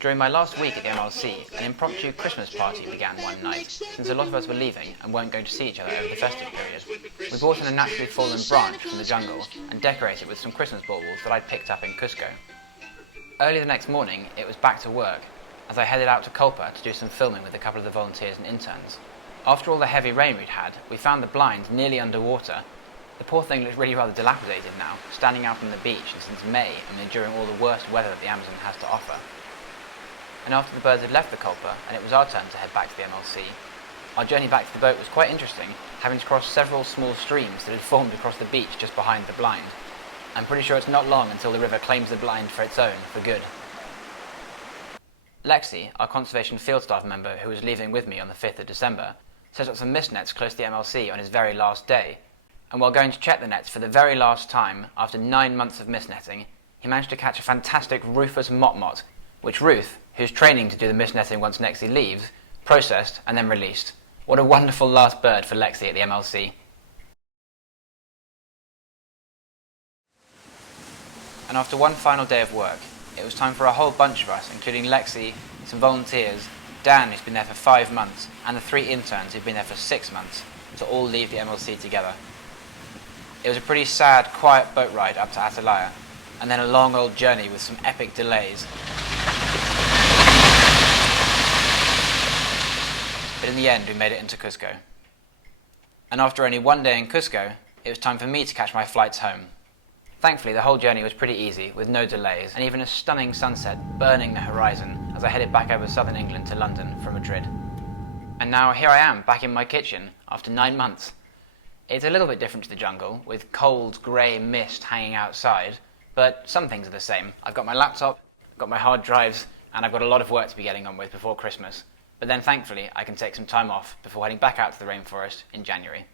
During my last week at the MLC, an impromptu Christmas party began one night, since a lot of us were leaving and weren't going to see each other over the festive period. We brought in a naturally fallen branch from the jungle and decorated it with some Christmas baubles that I'd picked up in Cusco. Early the next morning, it was back to work, as I headed out to Culpa to do some filming with a couple of the volunteers and interns. After all the heavy rain we'd had, we found the blind nearly underwater. The poor thing looked really rather dilapidated now, standing out on the beach and since May and enduring all the worst weather that the Amazon has to offer. And after the birds had left the Culpa and it was our turn to head back to the MLC, our journey back to the boat was quite interesting, having to cross several small streams that had formed across the beach just behind the blind. I'm pretty sure it's not long until the river claims the blind for its own, for good. Lexi, our conservation field staff member who was leaving with me on the 5th of December, set up some mist nets close to the MLC on his very last day, and while going to check the nets for the very last time, after 9 months of mist netting, he managed to catch a fantastic Rufus motmot, which Ruth, who's training to do the mist netting once Lexi leaves, processed and then released. What a wonderful last bird for Lexi at the MLC. And after one final day of work, it was time for a whole bunch of us, including Lexi, some volunteers, Dan, who's been there for 5 months, and the 3 interns who've been there for 6 months, to all leave the MLC together. It was a pretty sad, quiet boat ride up to Atalaya, and then a long old journey with some epic delays. But in the end, we made it into Cusco. And after only 1 day in Cusco, it was time for me to catch my flights home. Thankfully, the whole journey was pretty easy, with no delays, and even a stunning sunset burning the horizon as I headed back over southern England to London from Madrid. And now here I am, back in my kitchen, after 9 months. It's a little bit different to the jungle, with cold, grey mist hanging outside, but some things are the same. I've got my laptop, I've got my hard drives, and I've got a lot of work to be getting on with before Christmas. But then thankfully, I can take some time off before heading back out to the rainforest in January.